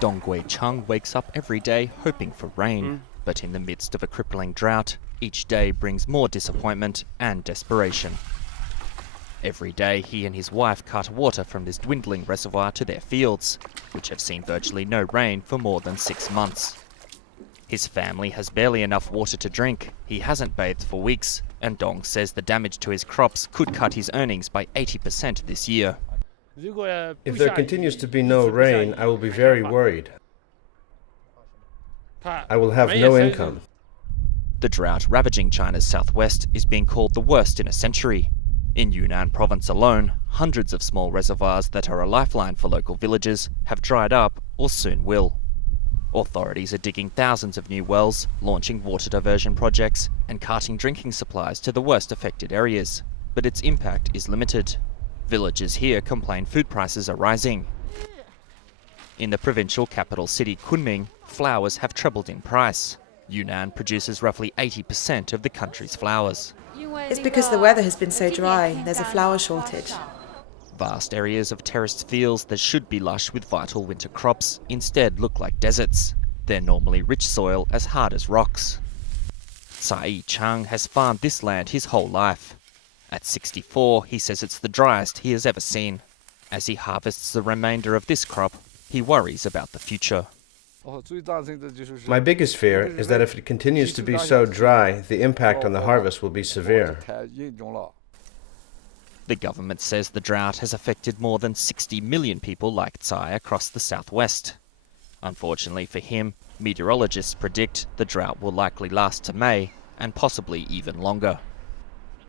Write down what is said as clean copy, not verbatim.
Dong YICHANG wakes up every day hoping for rain, but in the midst of a crippling drought, each day brings more disappointment and desperation. Every day, he and his wife cart water from this dwindling reservoir to their fields, which have seen virtually no rain for more than 6 months. His family has barely enough water to drink, he hasn't bathed for weeks, and Dong says the damage to his crops could cut his earnings by 80% this year. If there continues to be no rain, I will be very worried. I will have no income. The drought ravaging China's southwest is being called the worst in a century. In Yunnan province alone, hundreds of small reservoirs that are a lifeline for local villages have dried up or soon will. Authorities are digging thousands of new wells, launching water diversion projects, and carting drinking supplies to the worst affected areas. But its impact is limited. Villagers here complain food prices are rising. In the provincial capital city Kunming, flowers have trebled in price. Yunnan produces roughly 80% of the country's flowers. It's because the weather has been so dry, there's a flower shortage. Vast areas of terraced fields that should be lush with vital winter crops instead look like deserts. They're normally rich soil as hard as rocks. YICHANG has farmed this land his whole life. At 64, he says it's the driest he has ever seen. As he harvests the remainder of this crop, he worries about the future. My biggest fear is that if it continues to be so dry, the impact on the harvest will be severe. The government says the drought has affected more than 60 million people like Tsai across the southwest. Unfortunately for him, meteorologists predict the drought will likely last to May and possibly even longer.